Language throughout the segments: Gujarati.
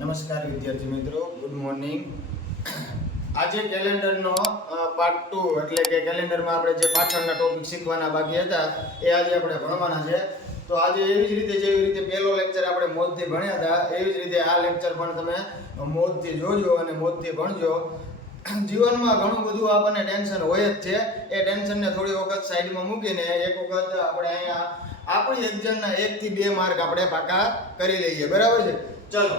નમસ્કાર વિદ્યાર્થી મિત્રો, ગુડ મોર્નિંગ. આજે કેલેન્ડરનો પાર્ટ 2 એટલે કે કેલેન્ડરમાં આપણે જે પાછળના ટોપિક શીખવાના બાકી હતા એ આજે આપણે ભણવાના છે. તો આજે એવી જ રીતે જેવી રીતે પહેલો લેક્ચર આપણે મોજથી ભણ્યા હતા એવી જ રીતે આ લેક્ચર પણ તમે મોજથી જોજો અને મોજથી ભણજો. જીવનમાં ઘણું બધું આપણને ટેન્શન હોય જ છે. એ ટેન્શનને થોડી વખત સાઈડમાં મૂકીને એક વખત આપણે અહીંયા આપણી એક્ઝામના 1 થી 2 માર્ક આપણે પાકા કરી લઈએ. બરાબર છે? ચલો,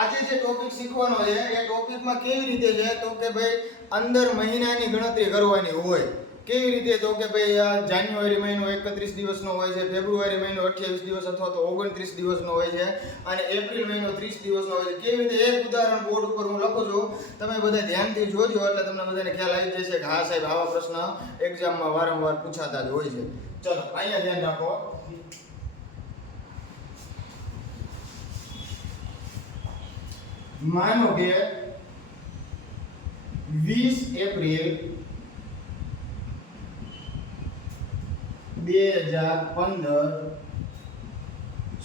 આજે જે ટોપિક શીખવાનો છે એ ટોપિકમાં કેવી રીતે છે તો કે ભાઈ અંદર મહિનાની ગણતરી કરવાની હોય. કેવી રીતે તો કે ભાઈ જાન્યુઆરી મહિનો 31 દિવસનો હોય છે, ફેબ્રુઆરી મહિનો 28 દિવસ અથવા તો 29 દિવસનો હોય છે અને એપ્રિલ મહિનો 30 દિવસનો હોય છે. કેવી રીતે એક ઉદાહરણ બોર્ડ ઉપર હું લખું છું, તમે બધા ધ્યાનથી જોજો એટલે તમને બધાને ખ્યાલ આવી જશે કે હા સાહેબ આવા પ્રશ્ન એક્ઝામમાં વારંવાર પૂછાતા જ હોય છે. ચલો અહીંયા ધ્યાન રાખો. માનો કે 20 એપ્રિલ 2015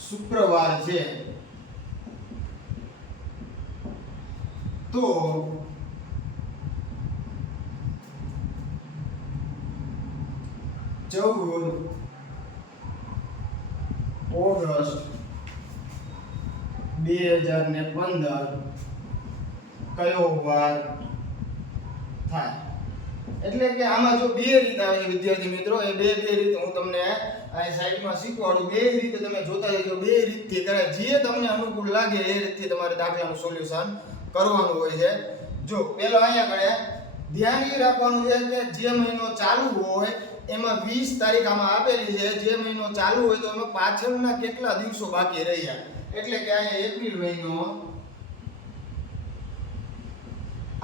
શુક્રવાર છે, તો 14 ઓગસ્ટ 2015 કયો વાર થાય? એટલે કે આમાં જો બે રીત આવે છે વિદ્યાર્થી મિત્રો, એ બે રીત હું તમને આ સાઈડમાં શીખવાડું. બે રીતે તમે જોતા જજો, બે રીતથી કરાય. જે તમને અનુકૂળ લાગે એ રીતથી તમારે દાખલાનું સોલ્યુશન કરવાનું હોય છે. જો પેલો અહીંયા કરે ધ્યાન એ રાખવાનું છે કે જે મહિનો ચાલુ હોય એમાં 20 તારીખ આમાં આપેલી છે. જે મહિનો ચાલુ હોય તો એમાં પાછળના કેટલા દિવસો બાકી રહ્યા. એટલે કે અહીંયા એપ્રિલ મહિનો,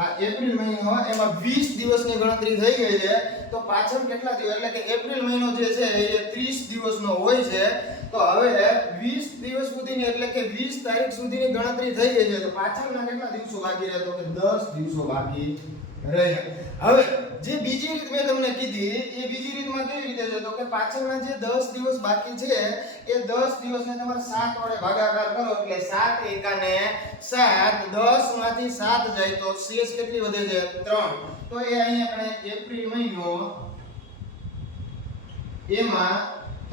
આ એપ્રિલ મહિનો એમાં 20 દિવસની ગણતરી થઈ ગઈ છે. તો પાછળ કેટલા દિવસ, એટલે કે એપ્રિલ મહિનો જે છે એ 30 દિવસનો હોય છે. તો હવે 20 દિવસ સુધીની એટલે કે 20 તારીખ સુધીની ગણતરી થઈ ગઈ છે. તો પાછળના કેટલા દિવસો બાકી રહ્યા? તો કે 10 દિવસો બાકી રહ્યા. હવે જે બીજી રીત મેં તમને કીધી એ બીજી રીતમાં કેવી રીતે છે તો કે પાછળના જે 10 દિવસ બાકી છે એ 10 દિવસને તમારે 7 વડે ભાગાકાર કરો એટલે 7 એકાને 7, 10 માંથી 7 જાય તો શેષ કેટલી વધે છે? 3. તો એ અહીંયા આપણે એપ્રિલ મહિનો એમાં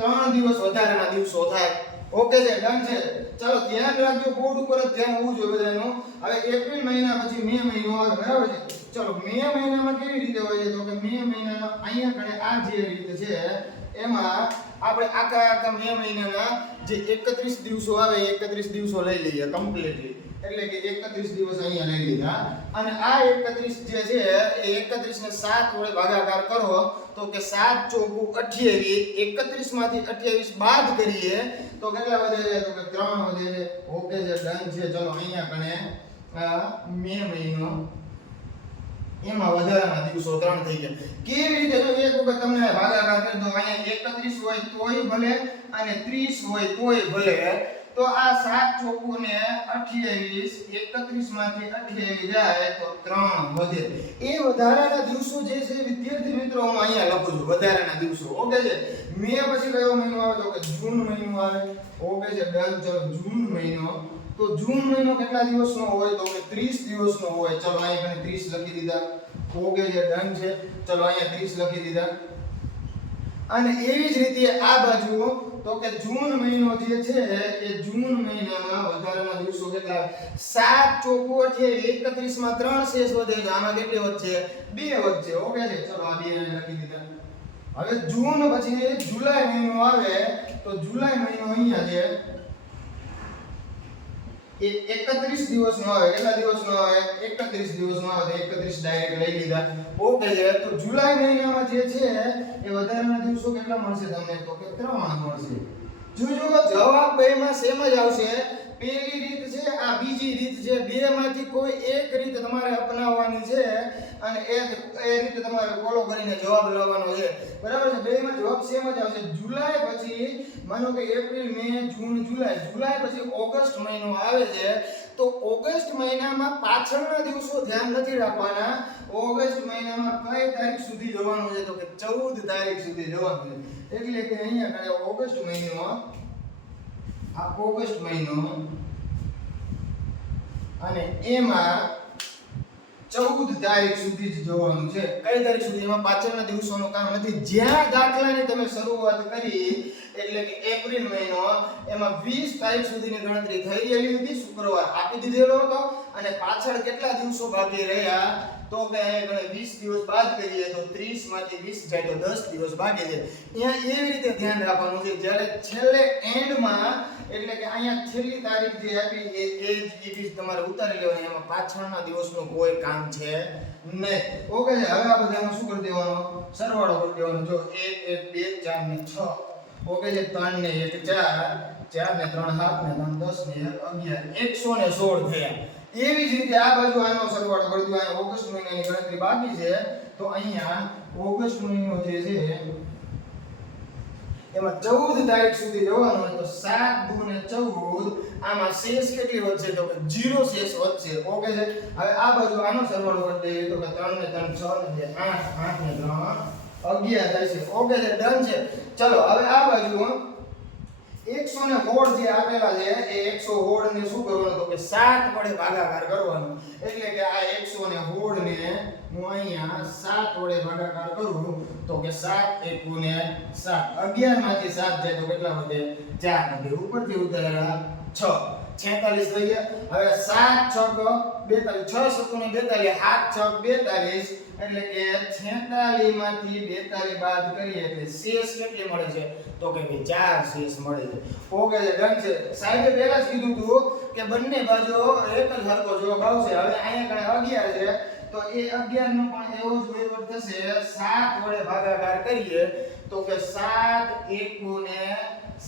3 દિવસ વધારાના દિવસો થાય. ઓકે છે, ડન છે. ચાલો ધ્યાન રાખજો, બોર્ડ ઉપર જ ધ્યાન હોવું જોઈએ બધાનું. હવે એપ્રિલ મહિના પછી મે મહિનો આવે. બરાબર છે? ચલો મે મહિનામાં કેવી રીતે હોય છે તો કે મે મહિનામાં અહીંયા કણે આ જે રીતે છે એમાં આપણે આખા મે મહિનાના જે 31 દિવસો આવે એ 31 દિવસો લઈ લઈએ કમ્પ્લીટલી. એટલે કે 31 દિવસ અહીંયા લઈ લીધા અને આ 31 જે છે એ 31 ને 7 વડે ભાગાકાર કરો તો કે 7 ચોકુ 28. 31 માંથી 28 બાદ કરીએ તો કેટલા વધે છે તો કે 3 વધે છે. ઓકે છે, ડન છે. ચલો અહીંયા કણે મે મહિનો એમાં વધારાના દિવસો 3 થઈ ગયા. કેવી રીતે? તો એક વખત તમને ભાગાકાર કરી દો. અહીંયા 31 હોય તોય ભલે અને 30 હોય તોય ભલે. તો આ 7 ચોકુ ને 28, 31 માંથી 28 જાય તો 3 વધે. એ વધારાના દિવસો જે છે વિદ્યાર્થી મિત્રો હું અહીંયા લખું છું વધારાના દિવસો. ઓકે છે? મે પછી કયો મહિનો આવે તો કે જૂન મહિનો આવે. ઓકે છે, ડન. ચલો જૂન મહિનો, તો જૂન મહિનો કેટલા દિવસનો હોય તો કે 30 દિવસનો હોય. ચલો અહીંયા કને 30 લખી દીધા. ઓકે છે, ડન છે. ચલો અહીંયા 30 લખી દીધા. અને એવી જ રીતે આ બાજુ તો કે જૂન મહિનો જે છે એ જૂન મહિનામાં વધારાના દિવસો કેટલા? 7 ચોકુ 28, 31 માં 3 શેષ વધે છે. આમાં કેટલી વધશે? 2 વધશે. ઓકે છે, ચલો આ 2 લખી દીધા. હવે જૂન પછી જુલાઈ મહિનો આવે તો જુલાઈ મહિનો અહીંયા છે એ 31 દિવસનો આવે. કેટલા દિવસનો આવે? 31 દિવસનો આવે. તો 31 ડાયરેક્ટ લઈ લીધા. ઓકે છે. તો જુલાઈ મહિનામાં જે છે એ વધારાના દિવસો કેટલા મળશે તમને તો કે 3 મળશે. જોજો જવાબ બેમાં સેમ જ આવશે. પહેલી રીત છે, આ બીજી રીત છે. બેમાંથી કોઈ એક રીત તમારે અપનાવવાની છે અને એ રીતે તમારે ફોલો કરીને જવાબ લેવાનો છે. બરાબર છે? બેમાં જવાબ સેમ જ આવશે. જુલાઈ પછી માનો કે એપ્રિલ, મે, જૂન, જુલાઈ. જુલાઈ પછી ઓગસ્ટ મહિનો આવે છે. તો ઓગસ્ટ મહિનામાં પાછળના દિવસો ધ્યાન નથી રાખવાના. ઓગસ્ટ મહિનામાં કઈ તારીખ સુધી જવાનું છે તો કે 14 તારીખ સુધી જવાનું છે. એટલે કે અહીંયા કણે ઓગસ્ટ મહિનો, આ ઓગસ્ટ મહિનો અને એમાં 14 તારીખ સુધી જ જોવાનું છે. કઈ તારીખ સુધી? એમાં પાછળના દિવસોનું કામ નથી. જ્યાં દાખલાની તમે શરૂઆત કરી એટલે કે એપ્રિલ મહિનો, એમાં 20 તારીખ સુધીની ગણતરી થઈ ગયેલી હતી, શુક્રવાર આપી દીધેલો હતો અને પાછળ કેટલા દિવસો બાકી રહ્યા તો કે અહીંયા 20 દિવસ બાદ કરીએ તો 30 માંથી 20 જાય તો 10 દિવસ બાકી છે. અહીંયા એવી રીતે ધ્યાન રાખવાનું છે જ્યારે છેલ્લે એન્ડમાં એટલે કે અહીંયા છેલ્લી તારીખ જે આપી એ જ તમારે ઉતારી લેવાની, એમાં પાછળના દિવસનું કોઈ કામ છે નહીં. ઓકે હવે આ બધામાં શું કરી દેવાનો? સરવાળો કરી દેવાનો. જો 1 1 2 4 ને 6. ઓકે છે. 3 ને 1 4, 4 ને 3 7 ને 3 10 ને 1 11, 116 થયા. એવી જ રીતે આ બાજુ આનો સરવાળો કરી દો. અહીંયા ઓગસ્ટ મહિનાની ગણતરી બાકી છે તો અહીંયા ઓગસ્ટ મહિનો જે છે એમાં 14 તારીખ સુધી જવાનું હોય તો 7 2 ને 14, આમાં શેષ કેટલી વધશે તો કે 0 શેષ વધશે. ઓકે છે. હવે આ બાજુ આનો સરવાળો કરી દઈએ તો કે 3 ને 3 6 ને 2 8, 8 ને 3 11 થાય છે. ઓકે છે. ડન છે. ચલો હવે આ બાજુ 116 જે આપેલા છે એ 116 ને શું કરવાનું તો કે 7 વડે ભાગાકાર કરવાનો. એટલે કે આ 116 ને હું અહીંયા 7 વડે ભાગાકાર કરું તો કે 7 1 ને 7, 11 માંથી 7 જાય તો કેટલા વધે? 4 વધે. ઉપરથી ઉતાર્યા 6, 46 થઈ ગયા. હવે 7 6 42, 6 7 ને 42, 7 6 42 એટલે કે 46 માંથી 42 બાદ કરીએ એટલે શેષ કેટલી મળે છે તો કે 4 શેષ મળે છે. ઓકે છે. ડન છે. સાહેબે પહેલા જ કીધું હતું કે બંને બાજુ એક જ સરખો જવાબ આવશે. હવે અહીંયા કણે 11 છે તો એ 11 નો પણ એવો જ વહીવટ થશે. 7 વડે ભાગાકાર કરીએ તો કે 7 1 ને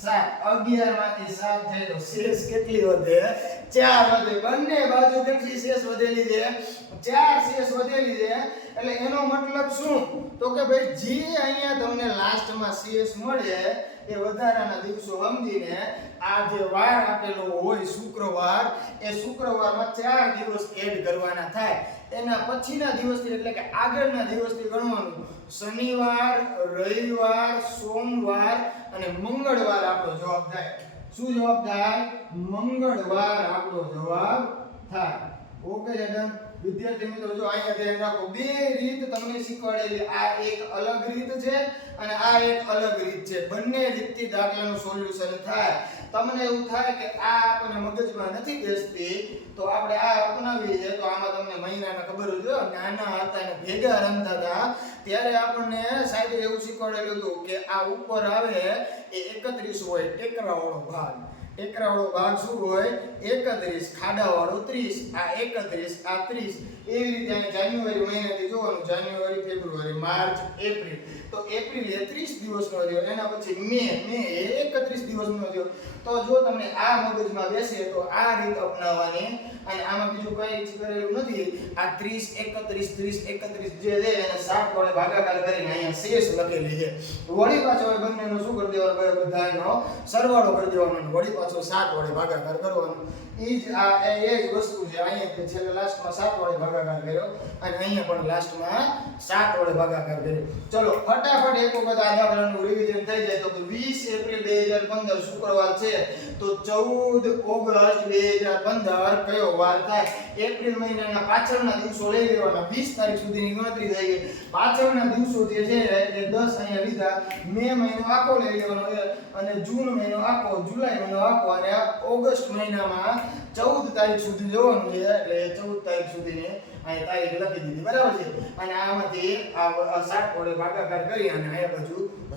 7, 11 માંથી 7 થાય તો શેષ કેટલી વધે? 4 વધે. બંને બાજુ કેટલી શેષ વધેલી છે? 4 શેષ વધેલી છે. એટલે એનો મતલબ શું તો કે ભાઈ જે અહીંયા તમને લાસ્ટમાં શેષ મળે એ વધારાના દિવસો સમજીને આ જે વાર આપેલો હોય શુક્રવાર, એ શુક્રવારમાં 4 દિવસ એડ કરવાના થાય. એના પછીના દિવસથી એટલે કે આગળના દિવસથી ગણવાનું. શનિવાર, રવિવાર, સોમવાર અને મંગળવાર આપણો જવાબ થાય. શું જવાબ થાય? મંગળવાર આપણો જવાબ થાય. ઓકે છે. વિદ્યાર્થી મિત્રો જો અહીંયા ધ્યાન રાખો, બે રીત તમને શીખવાડેલી. આ એક અલગ રીત છે અને આ એક અલગ રીત છે. બંને રીતથી દાખલાનું સોલ્યુશન થાય. તમને એવું થાય કે આ આપણને મગજમાં નથી બેસતી તો આપણે આ અપનાવીએ છીએ તો આમાં તમને મહિનાને ખબર હોય. નાના હતા ને ભેગા રમતા હતા ત્યારે આપણને સાહેબે એવું શીખવાડેલું હતું કે આ ઉપર આવે એ 31 હોય ટેકરાવાળો ભાગ. ટેકરાવાળો ભાગ શું હોય? 31, ખાડાવાળો 30. આ 31, આ 30. એવી રીતે આ જાન્યુઆરી મહિનાથી જોવાનું. જાન્યુઆરી, ફેબ્રુઆરી, માર્ચ, એપ્રિલ. તો એપ્રિલ એ 30 દિવસનો થયો. એના પછી મે એ 31 દિવસનો થયો. તો જો તમને આ મગજમાં બેસે તો આ રીત અપનાવવાની. અને આમાં બીજું કંઈ જ કરેલું નથી. આ 30 31 30 31 જે છે એને 7 વડે ભાગાકાર કરીને અહીંયા શેષ લખેલી છે. વળી પાછો હવે બંનેનો શું કરી દેવાનું? બધાનો સરવાળો કરી દેવાનો. વળી પાછો 7 વડે ભાગાકાર કરવાનો. એ જ વસ્તુ છે. અહીંયા છેલ્લે લાસ્ટમાં 7 વડે ભાગાકાર કર્યો અને અહીંયા પણ લાસ્ટમાં 7 વડે ભાગાકાર કર્યો. ચલો ફટાફટ એક વખત આ દાખલાનું રિવિઝન થઈ જાય તો 20 એપ્રિલ 2015 શુક્રવાર છે તો 14 ઓગસ્ટ 2015 કયો વાર થાય? એપ્રિલ મહિનાના પાછળના દિવસો લઈ લેવાના. 20 તારીખ સુધીની ગણતરી થઈ ગઈ. પાછળના દિવસો જે છે એ 10 અહીંયા લીધા. મે મહિનો આખો લઈ લેવાનો અને જૂન મહિનો આખો, જુલાઈ મહિનો આખો અને ઓગસ્ટ મહિનામાં 14 તારીખ સુધી જવાનું છે. એટલે 14 તારીખ સુધીની અહીં તારીખ લખી દીધી. બરાબર છે. અને આમાંથી આ 7 વડે ભાગાકાર કરી અને અહીંયા બાજુ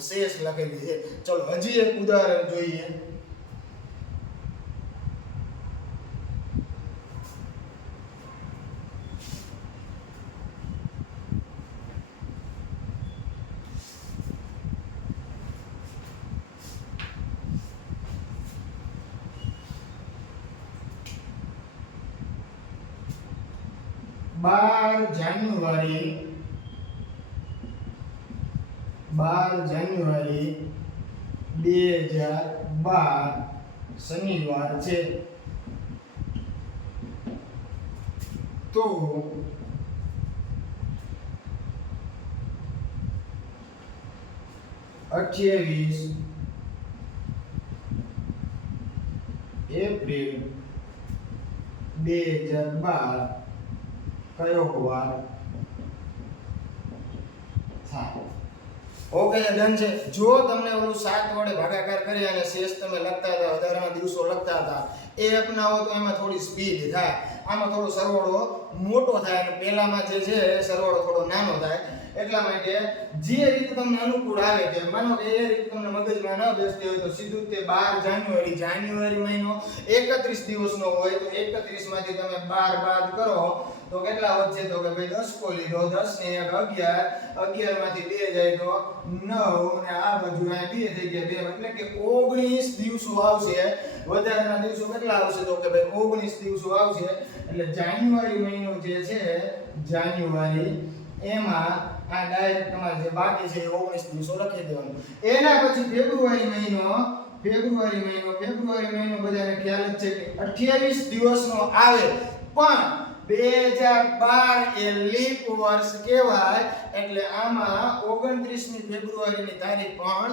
શેષ લખેલી છે. ચલો હજી એક ઉદાહરણ જોઈએ. જાન્યુઆરી 2012 શનિવાર છે તો 28 એપ્રિલ 2012 કયો વાર થાય? ઓકે ડન છે. જો તમને ઓલું 7 વડે ભાગાકાર કરી અને શેષ તમે લખતા હતા, વધારાના દિવસો લખતા હતા, એ અપનાવો તો એમાં થોડી સ્પીડ થાય. આમાં થોડો સરવાળો મોટો થાય અને પહેલામાં જે છે સરવાળો થોડો નાનો થાય. એટલા માટે જે રીત તમને અનુકૂળ આવે કે માનો કે એ રીત તમને મગજમાં ન બેસતી હોય તો સીધું તે 12 જાન્યુઆરી મહિનો 31 દિવસનો હોય તો 31 માંથી તમે 12 બાદ કરો તો કેટલા વધશે? તો કે ભાઈ 10 કો લીધો, 10 ને 1 11 માંથી 2 જાય તો 9 અને આ બાજુ આ 2 થઈ ગયા 2 એટલે કે 19 દિવસો આવશે. વધારાના દિવસો કેટલા આવશે? તો કે ભાઈ 19 દિવસો આવશે. એટલે જાન્યુઆરી મહિનો જે છે જાન્યુઆરી એમાં આ ડાયરેક્ટ તમારે જે બાકી છે એ 19 દિવસો લખી દેવાનું. એના પછી ફેબ્રુઆરી મહિનો બધાને ખ્યાલ જ છે કે 28 દિવસનો આવે પણ 2012 એ લીપ વર્ષ કહેવાય. એટલે આમાં 29મી ફેબ્રુઆરીની તારીખ પણ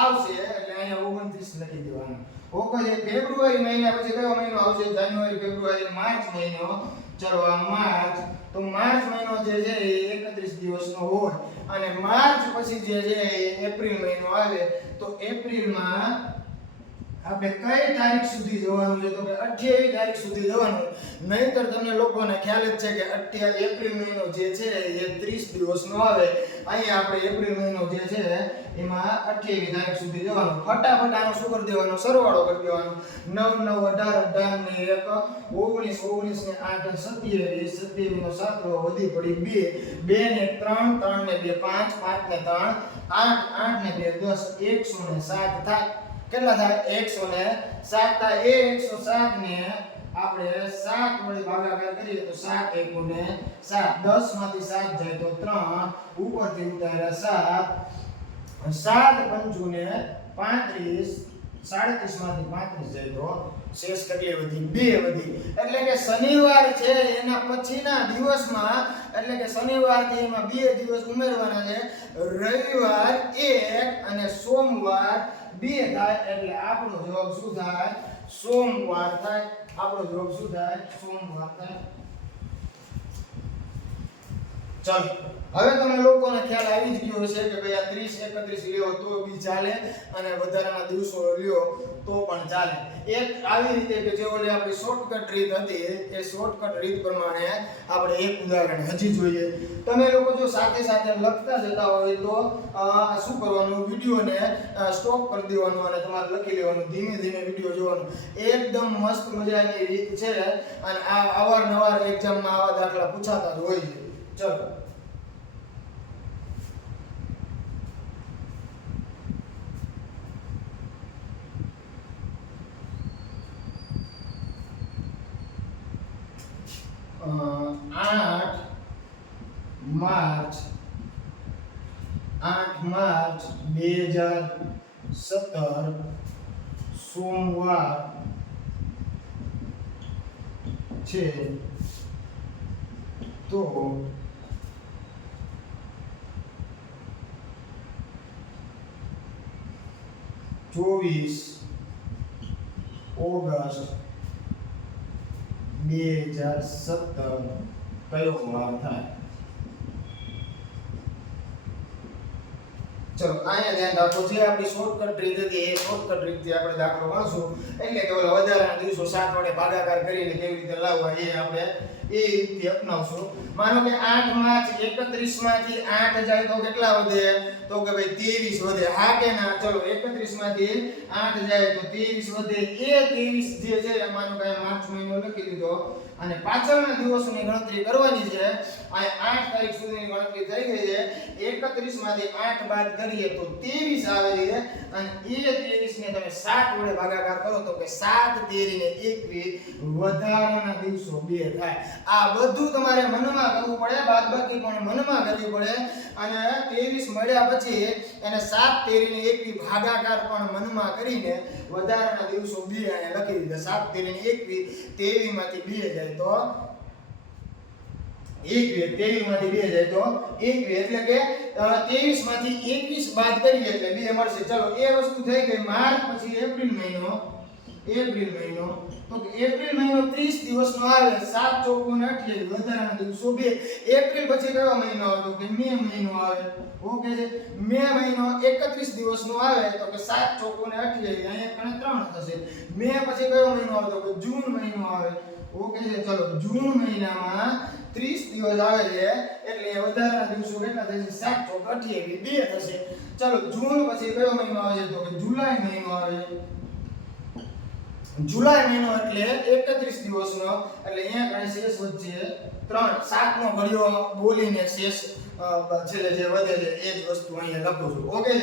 આવશે. એટલે અહીંયા 29 લખી દેવાનું. ઓકે. ફેબ્રુઆરી મહિના પછી કયો મહિનો આવશે? જાન્યુઆરી, ફેબ્રુઆરી, માર્ચ મહિનો. ચલો આ માર્ચ. તો માર્ચ મહિનો જે છે એ 31 દિવસનો હોય અને માર્ચ પછી જે છે એ એપ્રિલ મહિનો આવે. તો એપ્રિલમાં આપણે કઈ તારીખ સુધી જવાનું છે? તો કે 28 તારીખ સુધી જવાનું. નહીતર તમને લોકોને ખ્યાલ જ છે કે એપ્રિલ મહિનો જે છે એ 30 દિવસનો આવે. અહીંયા આપણે એપ્રિલ મહિનો જે છે એમાં 28 તારીખ સુધી જવાનું. ફટાફટ આનો શું કરી દેવાનો? સરવાળો કરી દેવાનો. 9 9 18 18 ને 1 19 19 ને 8 27 27 નો 7 વધી પડી 2 2 ને 3 3 ને 2 5 5 ને 3 8 8 ને 2 10 107 થાય. કેટલા થાય? 107 થાય. એ 107 ને આપણે 7 વડે ભાગાકાર કરીએ તો 7 એકુને 7 10 માંથી 7 જાય તો 3 ઉપરથી ઉતાર્યા 7 7 પંચુને 35 37 માંથી 35 જાય તો શેષ કેટલી વધી? 2 વધી. એટલે કે શનિવાર છે એના પછીના દિવસમાં એટલે કે શનિવારથી એમાં 2 દિવસ ઉમેરવાના છે. રવિવાર 1 અને સોમવાર 2 થાય. એટલે આપણો જવાબ શું થાય? સોમવાર થાય. આપણો જવાબ શું થાય? સોમવાર થાય. ચાલો હવે તમે લોકોને ખ્યાલ આવી જ ગયો હશે કે ભાઈ આ 30 31 લ્યો તો બી ચાલે અને વધારાના દિવસો લ્યો તો પણ ચાલે. એક આવી રીતે કે જે ઓલી આપણી શોર્ટકટ રીત હતી એ શોર્ટકટ રીત પ્રમાણે આપણે એક ઉદાહરણ હજી જોઈએ. તમે લોકો જો સાથે સાથે લખતા જતા હોય તો શું કરવાનું? વિડિયોને સ્ટોપ કરી દેવાનું અને તમારે લખી લેવાનું. ધીમે ધીમે વિડિયો જોવાનું. એકદમ મસ્ત મજાની રીત છે અને આ અવારનવાર એક્ઝામમાં આવા દાખલા પૂછાતા જ હોય છે. ચલો 8 માર્ચ 2017 સોમવાર છે તો 24 ઓગસ્ટ 2017 કયો વાર થાય? ચલો અહીંયા ધ્યાન રાખો. જે આપણી શોર્ટકટ રીત હતી એ શોર્ટકટ રીતથી આપણે દાખલો ગણશું. એટલે કે ઓલા વધારાના દિવસો 7 વડે ભાગાકાર કરીને કેવી રીતે લાવવા એ આપણે એ રીતથી અપનાવશું. માનો કે 8 માર્ચ 31 માંથી 8 જાય તો કેટલા વધે? તો કે ભાઈ 23 વધે. હા કે ના? ચલો 31 માંથી 8 જાય તો 23 વધે. એ 23 જે છે માનો કે માર્ચ મહિનો લખી દીધો અને પાછળના દિવસોની ગણતરી કરવાની છે. આ 8 તારીખ સુધીની ગણતરી થઈ ગઈ છે. 31 માંથી 8 બાદ કરીએ તો 23 આવે છે અને એ 23 ને તમે 7 વડે ભાગાકાર કરો તો કે 7 13 ને 21 વધારાના દિવસો 2 થાય. આ બધું તમારે મનમાં કરવું પડે. બાદબાકી પણ મનમાં કરવી પડે અને 23 મળ્યા પછી એને 7 13 ને 21 ભાગાકાર પણ મનમાં કરીને વધારાના દિવસો 2 અહીંયા લખી દીધા. 7 13 ને 21 23 માંથી 2 જાય તો 21 23 માંથી 2 જાય તો 21 એટલે કે 23 માંથી 21 બાદ કરીએ એટલે 2 મળશે. ચલો એ વસ્તુ થઈ ગઈ. માર્ચ પછી એપ્રિલ મહિનો એપ્રિલ મહિનો, તો કે એપ્રિલ મહિનો 30 દિવસનો આવે, 7 ચોકુ ને 28 વધારાના દિવસો 2. એપ્રિલ પછી કયો મહિનો આવે તો કે મે મહિનો આવે. ઓકે છે. મે મહિનો 31 દિવસનો આવે તો કે 7 ચોકુ ને 28, અહીંયા કણે 3 થશે. મે પછી કયો મહિનો આવે તો કે જૂન મહિનો આવે. ઓકે છે. ચલો જૂન મહિનામાં 30 દિવસ આવે છે એટલે વધારાના દિવસો કેટલા થશે? 7 ચોક 28, 2 થશે. ચલો જૂન પછી કયો મહિનો આવે તો કે જુલાઈ મહિનો આવે. જુલાઈ મહિનો એટલે 31 દિવસનો, એટલે અહીંયા કઈ શેષ વચ્ચે 3, 7 નો ઘડિયો બોલીને શેષ છેલ્લે જે વધે છે એ જ વસ્તુ અહીંયા લખું છું. ઓકે.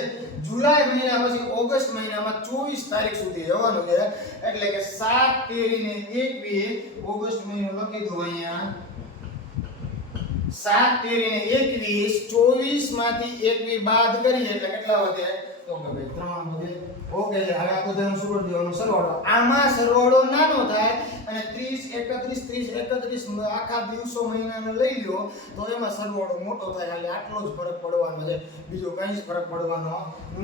જુલાઈ મહિના પછી ઓગસ્ટ મહિનામાં 24 તારીખ સુધી જવાનું છે, એટલે કે 7 13 ને 21 ઓગસ્ટ મહિનો લખી દો અહીંયા. 7 13 ને 21, 24 માંથી 21 બાદ કરીએ એટલે કેટલા વધે તો કે ભાઈ 3 વધે. ઓકે. હવે આ બધાનું શું કરી દેવાનું? સરવાળો. આમાં સરવાળો નાનો થાય અને 30 31 30 31 આખા દિવસો મહિનાને લઈ લ્યો તો એમાં સરવાળો મોટો થાય, એટલે આટલો જ ફરક પડવાનો છે, બીજો કઈ જ ફરક પડવાનો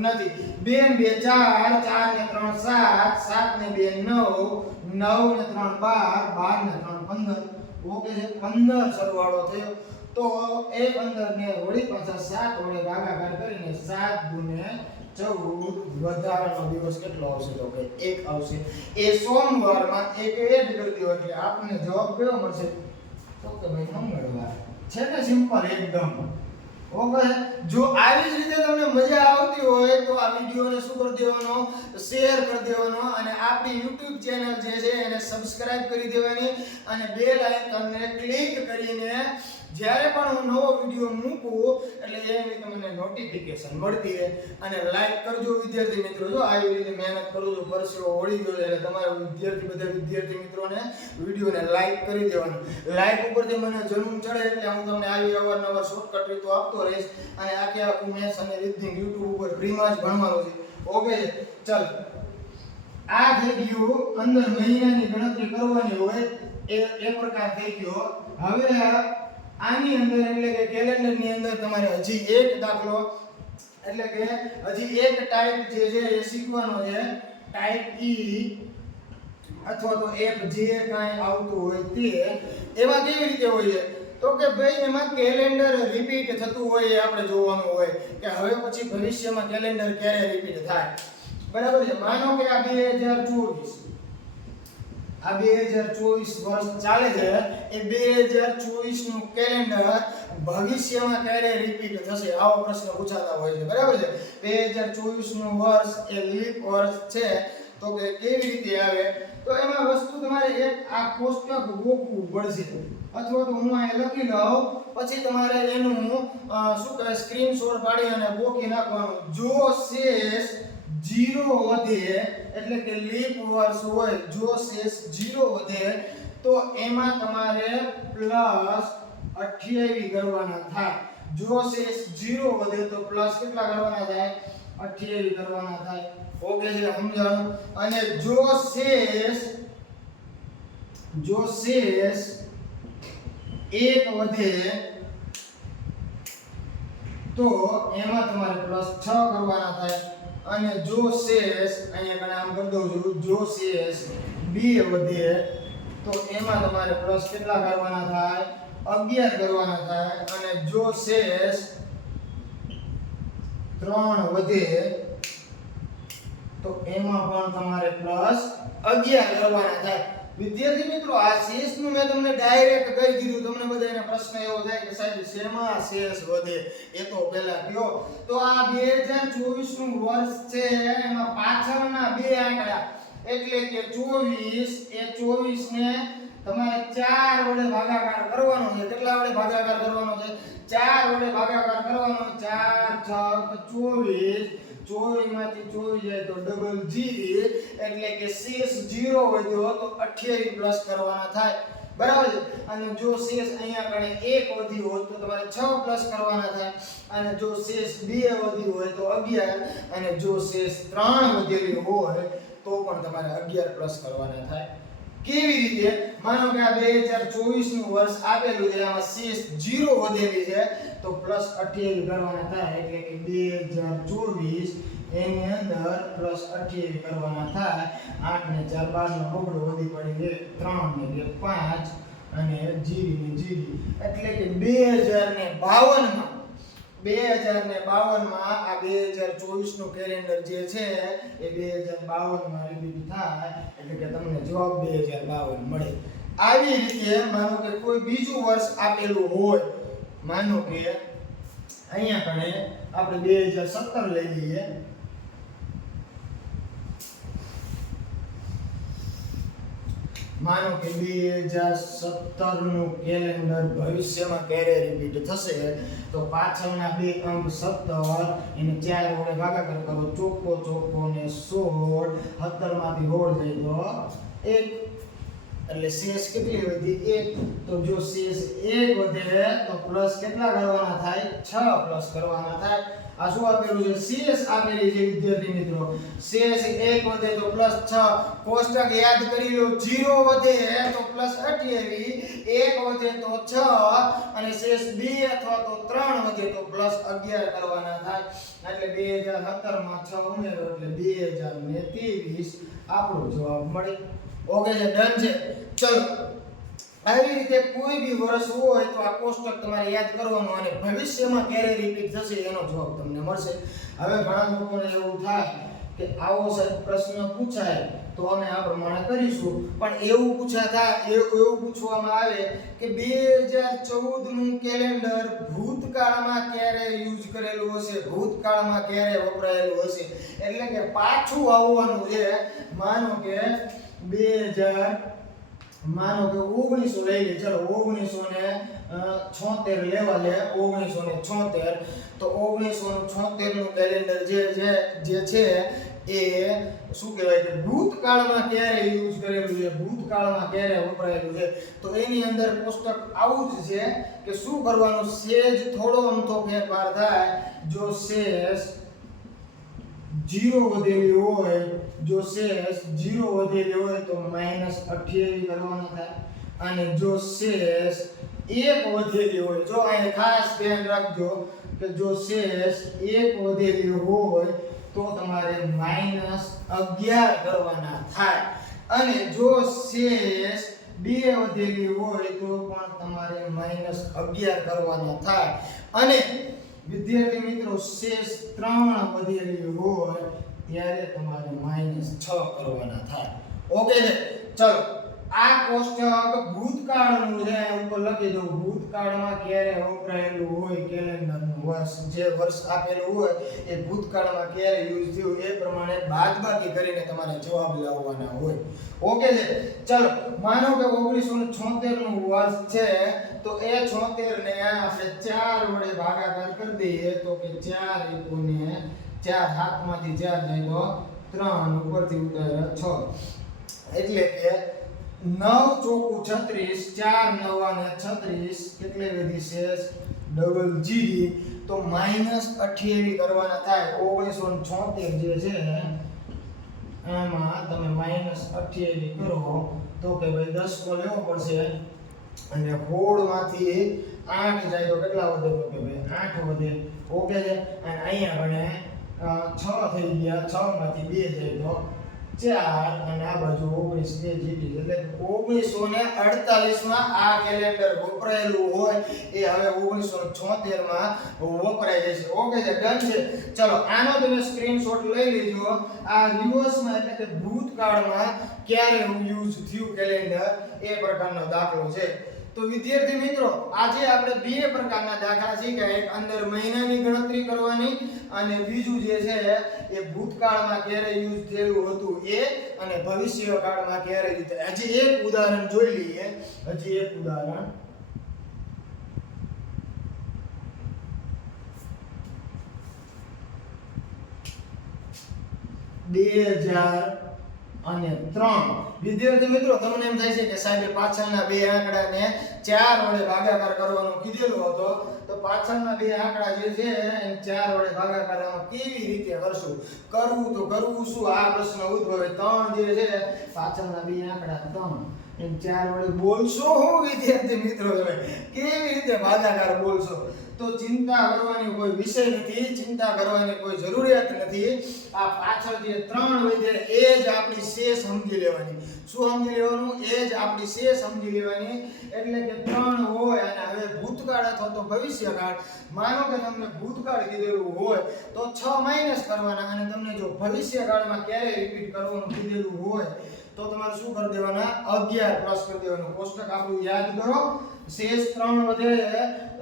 નથી. 2 ને 2 4, 4 ને 3 7, 7 ને 2 9, 9 ને 3 12, 12 ને 3 15. ઓકે છે. 15 સરવાળો થયો. તો એ 15 ને વળી પાછા 7 વડે ભાગાકાર કરીને 7 ગુણે 14 વધારાનો દિવસ કેટલો આવશે તો કે 1 આવશે. એ સોમવારમાં એક એડ કરી દો એટલે આપને જવાબ કયો મળશે તો કે ભાઈ મંગળવાર. છે ને સિમ્પલ એકદમ. ઓકે. જો આવી જ રીતે તમને મજા આવતી હોય તો આ વિડિયોને શું કરી દેવાનો? શેર કરી દેવાનો અને આપણી YouTube ચેનલ જે છે એને સબસ્ક્રાઇબ કરી દેવાની અને બેલ આઇકનને ક્લિક કરીને જ્યારે પણ હું નવો વિડિયો મૂકું એટલે એની તમને નોટિફિકેશન મળતી રહે. અને લાઈક કરજો વિદ્યાર્થી મિત્રો. જો આવી રીતે મહેનત કરું છું, પરસેવો વળી ગયો એટલે તમારા વિદ્યાર્થી મિત્રોને વિડિયોને લાઈક કરી દેવાનું. લાઈક ઉપરથી મને જરૂર ચડે એટલે હું તમને આવી અવારનવાર શોર્ટકટ રીતો આપતો રહીશ અને આખું મેથ્સ અને રીઝનિંગ YouTube ઉપર ફ્રીમાં જ ભણવાનું છે. ઓકે. ચાલ આ થઈ ગયું અંદર મહિનાની ગણતરી કરવાની હોય એ પ્રકાર થઈ ગયો. હવે આની અંદર એટલે કે કેલેન્ડર ની અંદર તમારે હજી એક દાખલો એટલે કે હજી એક ટાઈપ જે છે એ શીખવાનો છે. ટાઈપ ઈ અથવા તો એફ જે કાંઈ આવતું હોય તે. એમાં કેવી રીતે હોય છે તો કે ભાઈ એમાં કેલેન્ડર રિપીટ થતું હોય એ આપણે જોવાનું હોય કે હવે પછી ભવિષ્યમાં કેલેન્ડર ક્યારે રિપીટ થાય. બરાબર છે. માનો કે આ 2024 વર્ષ ચાલે છે, એ 2024 નું કેલેન્ડર ભવિષ્યમાં ક્યારે રિપીટ થશે આવો પ્રશ્ન પૂછાતા હોય છે. બરાબર છે. 2024 નું વર્ષ એ લીપ વર્ષ છે તો કે કેવી રીતે આવે તો એમાં વસ્તુ તમારે એક આ કોષ્ટક ગોખવું પડશે અથવા તો હું અહીં લખી લઉં પછી તમારે એનું શું કહે સ્ક્રીનશોટ પાડી અને ગોખી નાખવાનું. જો શેષ 0 વધે એટલે કે લીપ વર્ષ હોય, જો શેષ 0 વધે તો એમાં તમારે +28 કરવાના થાય. જો શેષ 0 વધે તો પ્લસ કેટલા કરવાના થાય? 28 કરવાના થાય. ઓકે છે. સમજાણું? અને જો શેષ 1 વધે તો એમાં તમારે +6 કરવાના થાય. અને જો શેષ અહીંયા કને આમ કરી દઉં છું, જો શેષ 2 વધે તો એમાં તમારે પ્લસ કેટલા કરવાના થાય? 11 કરવાના થાય. અને જો શેષ 3 વધે તો એમાં પણ તમારે +11 કરવાના થાય. વિદ્યાર્થી મિત્રો આ શેષનું મેં તમને ડાયરેક્ટ કહી દીધું. તમને બધાને પ્રશ્ન એવો થાય કે સાહેબ શેમાં શેષ વધે એ તો પહેલા કયો. તો આ 2024 નું વર્ષ છે એમાં પાછળના બે આંકડા એટલે કે 24 એ 24 ને તમારે 4 વડે ભાગાકાર કરવાનો છે. કેટલા વડે ભાગાકાર કરવાનો છે? 4 વડે ભાગાકાર કરવાનો. 4 6 24, 24 માંથી 24 જાય તો ડબલ જી એટલે કે શેષ 0 વધ્યો તો 28 પ્લસ કરવાના થાય. બરાબર છે. અને જો શેષ અહીંયા કણે 1 વધ્યો હોય તો તમારે 6 પ્લસ કરવાના થાય. અને જો શેષ 2 વધ્યો હોય તો 11 અને જો શેષ 3 વધેલી હોય તો પણ તમારે 11 પ્લસ કરવાના થાય. કેવી રીતે? માનો કે આ 2024 નું વર્ષ આપેલું છે, આમાં શેષ 0 વધેલી છે તો +28 કરવાના થાય એટલે કે 2024 એની અંદર +28 કરવાના થાય. 8 ને 4 12 નો બગડો વધી પડી 3 ને 2 5 અને જીરી ને જીરી એટલે કે 2052 માં 2052 માં આ 2024 નું કેલેન્ડર જે છે એ 2052 માં રિપીટ થાય એટલે કે તમને જવાબ 2052 મળે. આવી રીતે માનો કે કોઈ બીજું વર્ષ આપેલું હોય, માનો કે અહીંયા કણે આપણે 2017 લઈ લઈએ. માનો કે 2017 નું કેલેન્ડર ભવિષ્યમાં ક્યારે રિપીટ થશે તો પાછળના બે અંક 17 એને 4 વડે ભાગાકાર કરો, ચોખ્ખો ને 16, 17 માંથી 16 જાય તો 1 એટલે શેષ કેટલી વધી 1. તો જો શેષ 1 વધે તો પ્લસ કેટલા કરવાના થાય 6 પ્લસ કરવાના થાય. આ શું આપેલું છે શેષ આપેલી છે વિદ્યાર્થી મિત્રો. શેષ 1 વધે તો +6, કોષ્ટક યાદ કરી લો. 0 વધે તો +28, 1 વધે તો 6 અને શેષ 2 અથવા તો 3 વધે તો +11 કરવાના થાય. એટલે 2017 માં 6 ઉમેરો એટલે 2023 આપણો જવાબ મળે. ઓકે છે, ડન છે. ચલો આવી રીતે કોઈ બી વર્ષ હોય તો આ કોષ્ટક તમારે યાદ કરવાનું અને ભવિષ્યમાં ક્યારે રિપીટ થશે એનો જવાબ તમને મળશે. હવે ઘણા લોકોને એવું થાય કે આવો સાહેબ પ્રશ્ન પૂછાય તો અમે આ પ્રમાણે કરીશું, પણ એવું પૂછવામાં આવે કે 2014 નું કેલેન્ડર ભૂતકાળમાં ક્યારે યુઝ કરેલું હશે, ભૂતકાળમાં ક્યારે વપરાયેલું હશે, એટલે કે પાછું આવવાનું છે. માનો કે 1900 લઈ લે. ચલો 1976 લેવા લે. 1976 તો 1976 નું કેલેન્ડર જે છે એ શું કહેવાય કે ભૂતકાળમાં ક્યારે યુઝ કરેલું છે, ભૂતકાળમાં ક્યારે વપરાયેલું છે. તો એની અંદર કોષ્ટક આવું જ છે કે શું કરવાનું, સેજ થોડો અમથો ફેરફાર થાય. જો શેષ 0 વધેલી હોય, જો શેષ 0 વધેલી હોય તો -28 કરવાનો થાય. અને જો શેષ 1 વધેલી હોય, જો અહીં ખાસ ધ્યાન રાખજો કે જો શેષ 1 વધેલી હોય તો તમારે -11 કરવાના થાય. અને જો શેષ 2 વધેલી હોય તો પણ તમારે -11 કરવાના થાય. અને વિદ્યાર્થી મિત્રો શેષ 3 વધેલી હોય ત્યારે તમારે -6 કરવાના થાય. ઓકે છે. ચલો આ કોષ્ટક ભૂતકાળનું છે, ઉપર લખી દઉં. ભૂતકાળમાં ક્યારે વપરાયેલું હોય કેલેન્ડરનું વર્ષ, જે વર્ષ આપેલું હોય એ ભૂતકાળમાં ક્યારે યુઝ થયું એ પ્રમાણે બાદબાકી કરીને તમારે જવાબ લાવવાના હોય. ઓકે છે. ચલો માનો કે 1976 નું વર્ષ છે તો એ 76 ને આપણે 4 વડે ભાગાકાર કરી દઈએ તો કે 4 એકુને 4, હાથમાંથી 4 જાય તો 3, ઉપરથી ઉતારે 6 એટલે કે 9 ચોકુ 36, 4 9 અને 36 કેટલે વધી શેષ ડબલ જીરી તો -28 કરવાના થાય. 1976 જે છે આમાં તમે -28 કરો તો કે ભાઈ 10 કો લેવો પડશે અને 16 માંથી 8 જાય તો કેટલા વધે તો કે ભાઈ 8 વધે. ઓકે છે. અને અહીંયા ગણે 6 થઈ ગયા, 6 માંથી 2 જાય તો 4 અને આ બાજુ 19 જીટી એટલે 1948 માં આ કેલેન્ડર વપરાયેલું હોય એ હવે 1976 માં વપરાય જશે. ઓકે છે, ડન છે. ચલો આનો તમે સ્ક્રીનશોટ લઈ લેજો. આ દિવસમાં એટલે કે ભૂતકાળમાં ક્યારે યુઝ થયું કેલેન્ડર એ પ્રકારનો દાખલો છે. તો વિદ્યાર્થી મિત્રો આજે આપણે બે પ્રકારના દાખલા શીખ્યા. એક અંદર મહિનાની ગણતરી કરવાની અને બીજું જે છે એ ભૂતકાળમાં ક્યારે યુઝ થયેલું હતું એ અને ભવિષ્યકાળમાં ક્યારે યુઝ. હજી એક ઉદાહરણ જોઈ લઈએ. હજી એક ઉદાહરણ 2003 વિદ્યાર્થી મિત્રો તમને એમ થાય છે કે સાહેબ પાછળના બે આંકડાને 4 વડે ભાગાકાર કરવાનું કીધેલું હતો તો પાછળના બે આંકડા જે છે એને 4 વડે ભાગાકાર કેવી રીતે કરશું, કરવું શું આ પ્રશ્ન ઉદ્ભવે. 3 જે છે પાછળના બે આંકડા 3 એમ 4 વડે બોલશો હું વિદ્યાર્થી મિત્રો તમે કેવી રીતે ભાગાકાર બોલશો? તો ચિંતા કરવાની કોઈ વિષય નથી, ચિંતા કરવાની કોઈ જરૂરિયાત નથી. આ પાછળ જે 3 વધે એ જ આપણી શેષ સમજી લેવાની. શું સમજી લેવાનું? એ જ આપણી શેષ સમજી લેવાની. એટલે કે 3 હોય અને હવે ભૂતકાળ અથવા તો ભવિષ્યકાળ, માનો કે તમને ભૂતકાળ કીધેલું હોય તો 6 માઈનસ કરવાના, અને તમને જો ભવિષ્યકાળમાં ક્યારે રિપીટ કરવાનું કીધેલું હોય તો તમારે શું કરી દેવાના? 11 પ્લસ કરી દેવાનું. કોષ્ટક આપણું યાદ કરો. શેષ 3 વધે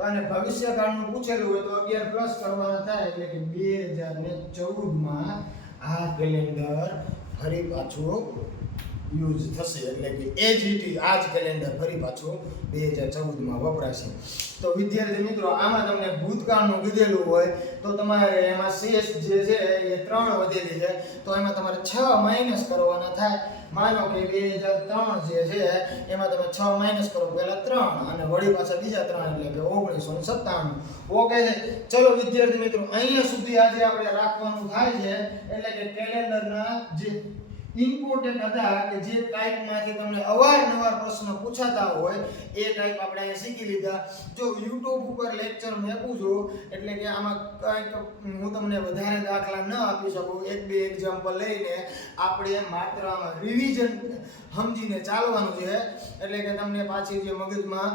અને ભવિષ્યકાળનું પૂછેલું હોય તો 11 પ્લસ કરવાના થાય, એટલે કે 2014 માં આ કેલેન્ડર ફરી પાછું યુઝ થશે. એટલે કે એજીટી આ જ કેલેન્ડર ફરી પાછું 2014 માં વપરાશે. તો વિદ્યાર્થી મિત્રો, આમાં તમને ભૂતકાળનું કીધેલું હોય તો તમારે એમાં શેષ જે છે એ 3 વધેલી છે તો એમાં તમારે 6 માઈનસ કરવાના થાય. માનો કે 2003 જે છે એમાં તમે 6 માઈનસ કરો, પહેલા 3 અને વળી પાછા બીજા 3 એટલે કે 1997. ઓકે છે. ચલો વિદ્યાર્થી મિત્રો, અહીંયા સુધી આજે આપણે રાખવાનું થાય છે. એટલે કે કેલેન્ડરના જે ઇમ્પોર્ટન્ટ હતા કે જે ટાઈપમાંથી તમને અવારનવાર પ્રશ્ન પૂછાતા હોય એ ટાઈપ આપણે અહીંયા શીખી લીધા. જો YouTube ઉપર લેક્ચર મેકું છું એટલે કે આમાં કંઈક હું તમને વધારે દાખલા ન આપી શકું, 1-2 એક્ઝામ્પલ લઈને આપણે માત્ર આમાં રિવિઝન સમજીને ચાલવાનું છે. એટલે કે તમને પાછી જે મગજમાં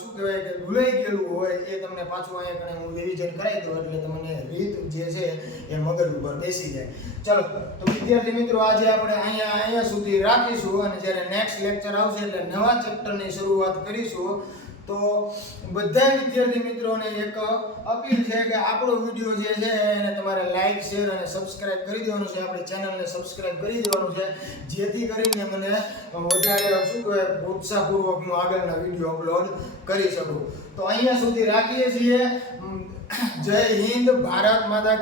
શું કહેવાય કે ભૂલાઈ ગયેલું હોય એ તમને પાછું અહીંયા કણે હું રિવિઝન કરાવી દઉં એટલે તમને રીત જે છે એ મગજ ઉપર બેસી જાય. ચલો તો વિદ્યાર્થી મિત્રો, આજે આપણે અહીંયા સુધી રાખીશું અને જ્યારે નેક્સ્ટ લેક્ચર આવશે એટલે નવા ચેપ્ટરની શરૂઆત કરીશું. તો બધા વિદ્યાર્થી મિત્રોને એક અપીલ છે કે આપણો વિડીયો જે છે એને તમારે લાઈક, શેર અને સબસ્ક્રાઇબ કરી દેવાનું છે. આપણી ચેનલને સબસ્ક્રાઇબ કરી દેવાનું છે જેથી કરીને મને વધારે શું કહેવાય ઉત્સાહપૂર્વકનો આગળના વિડીયો અપલોડ કરી શકું. તો અહીંયા સુધી રાખીએ છીએ. જય હિન્દ, ભારત માતા.